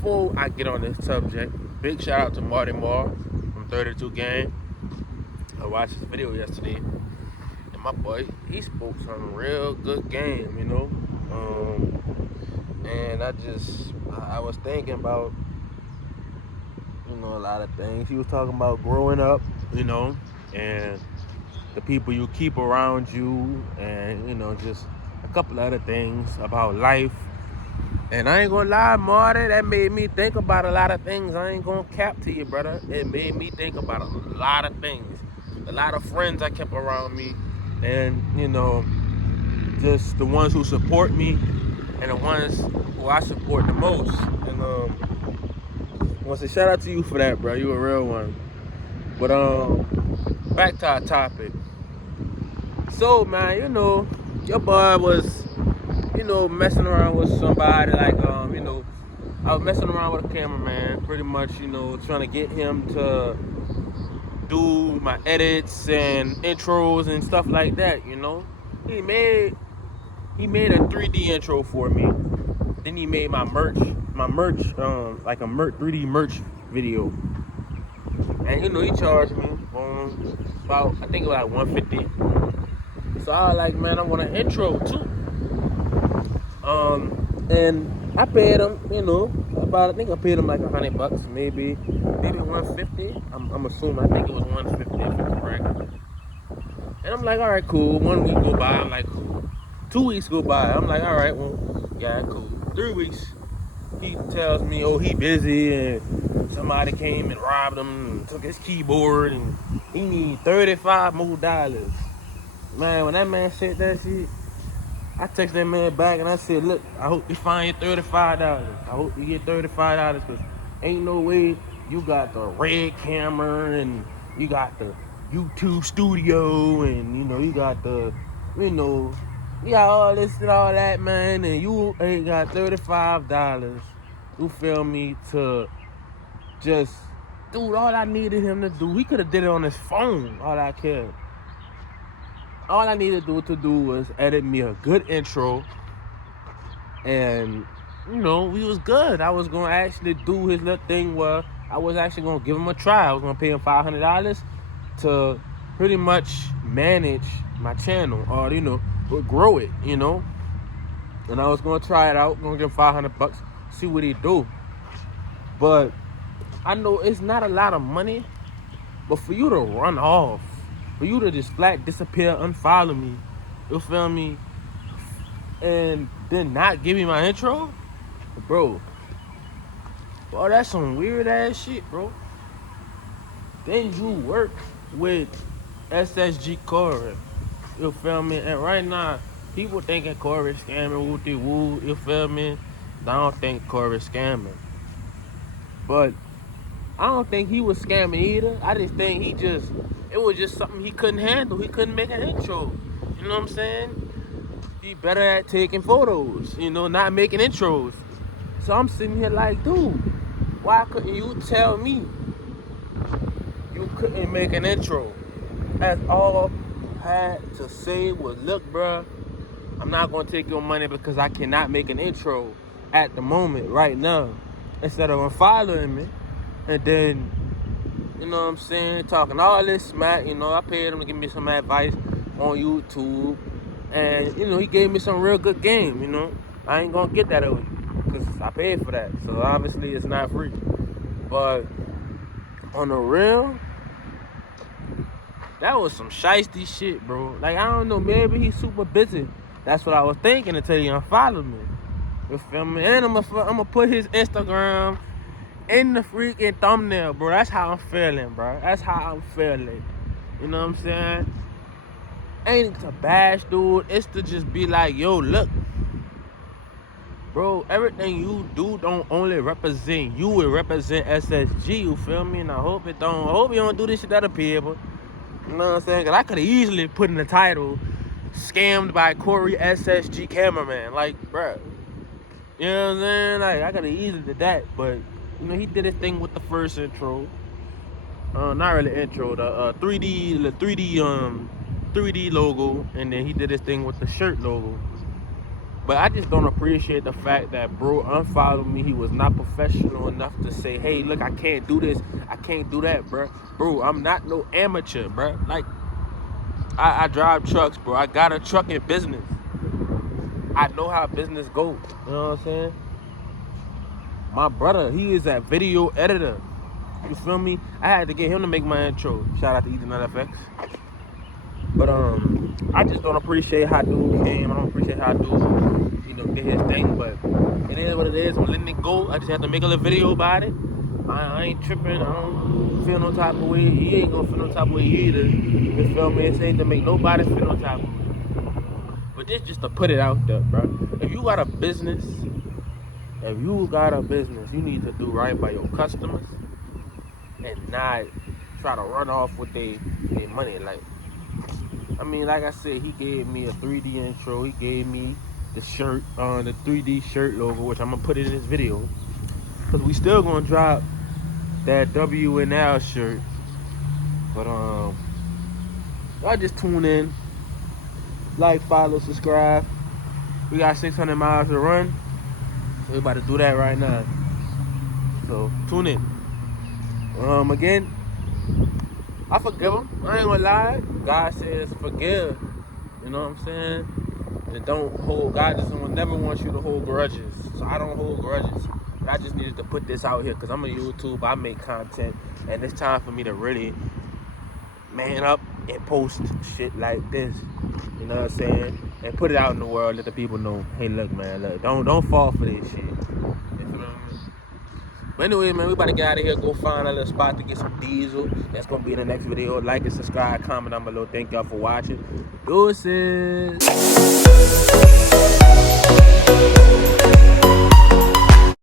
before I get on this subject, big shout out to Marty Moore from 32 Gang. I watched his video yesterday, and my boy, he spoke some real good game, and I was thinking about, a lot of things. He was talking about growing up, and the people you keep around you, and, just a couple other things about life. And I ain't gonna lie, Marty, that made me think about a lot of things. I ain't gonna cap to you, brother. It made me think about a lot of things. A lot of friends I kept around me, and, just the ones who support me and the ones who I support the most. And I want to say shout out to you for that, bro. You a real one. But back to our topic. So, man, your boy was, messing around with somebody like, I was messing around with a cameraman, pretty much, trying to get him to do my edits and intros and stuff like that, He made a 3D intro for me. Then he made my merch, like a 3D merch video. And he charged me about, I think it was like $150. So I was like, man, I want an intro too. And I paid him, I think I paid him like $100, maybe $150. I'm assuming. I think it was $150 if I'm correct. And I'm like, all right, cool. 1 week go by. I'm like, cool. 2 weeks go by. I'm like, all right, well, yeah, cool. 3 weeks, he tells me, oh, he busy and somebody came and robbed him and took his keyboard and he need $35 more. Man, when that man said that shit, I texted that man back and I said, look, I hope you find your $35. I hope you get $35 because ain't no way you got the red camera and you got the YouTube studio and, you got the, you got all this and all that, man, and you ain't got $35, you feel me, to just, dude, all I needed him to do, he could have did it on his phone, all I cared. All I needed to do was edit me a good intro, and, we was good. I was going to actually do his little thing where I was actually going to give him a try. I was going to pay him $500 to pretty much manage my channel or, grow it, And I was going to try it out, going to give him $500, see what he do. But I know it's not a lot of money, but for you to run off, for you to just flat disappear, unfollow me, you feel me, and then not give me my intro, bro, that's some weird ass shit, bro. Then you work with SSG Corey, you feel me, and right now, people thinking Corey scamming, woo-de-woo, you feel me, I don't think Corey scamming, but I don't think he was scamming either. I just think it was just something he couldn't handle. He couldn't make an intro. You know what I'm saying? He better at taking photos, not making intros. So I'm sitting here like, dude, why couldn't you tell me you couldn't make an intro? That's all you had to say was, look, bruh, I'm not going to take your money because I cannot make an intro at the moment, right now. Instead of unfollowing me. And then, you know what I'm saying, talking all this smack, I paid him to give me some advice on YouTube. And, he gave me some real good game, I ain't gonna get that away because I paid for that. So obviously it's not free. But on the real, that was some shiesty shit, bro. Like, I don't know, maybe he's super busy. That's what I was thinking until he unfollowed me. You feel me? And I'm gonna put his Instagram in the freaking thumbnail, bro. That's how I'm feeling, bro. That's how I'm feeling. You know what I'm saying? Ain't to bash, dude. It's to just be like, yo, look, bro, everything you do don't only represent you, it represent SSG, you feel me? And I hope you don't do this shit to other people. You know what I'm saying? Because I could have easily put in the title, scammed by Corey SSG cameraman. Like, bro, you know what I'm saying? Like, I could have easily did that, but he did his thing with the first intro. Not really intro, the 3D logo, and then he did his thing with the shirt logo. But I just don't appreciate the fact that bro unfollowed me. He was not professional enough to say, hey, look, I can't do this. I can't do that, bro. Bro, I'm not no amateur, bro. Like, I drive trucks, bro. I got a trucking business. I know how business goes. You know what I'm saying? My brother, he is a video editor. You feel me? I had to get him to make my intro. Shout out to Ethan FX. But I just don't appreciate how dude came. I don't appreciate how dude, did his thing. But it is what it is. I'm letting it go. I just have to make a little video about it. I ain't tripping. I don't feel no type of way. He ain't gonna feel no type of way either. You feel me? This ain't to make nobody feel no type of way. But this just to put it out there, bro. If you got a business, you need to do right by your customers and not try to run off with their money. Like I said, he gave me a 3D intro. He gave me the shirt, the 3D shirt logo, which I'm gonna put in this video. Cause we still gonna drop that WNL shirt. But y'all just tune in, like, follow, subscribe. We got 600 miles to run. So we about to do that right now. So tune in. Again, I forgive him. I ain't gonna lie. God says forgive. You know what I'm saying? And don't hold. God just never wants you to hold grudges. So I don't hold grudges. But I just needed to put this out here because I'm a YouTube. I make content, and it's time for me to really man up and post shit like this. You know what I'm saying? And put it out in the world. Let the people know. Hey, look, man. Look, don't fall for this shit. But anyway, man, we about to get out of here, go find a little spot to get some diesel. That's going to be in the next video. Like and subscribe, comment down below. Thank y'all for watching. Deuces.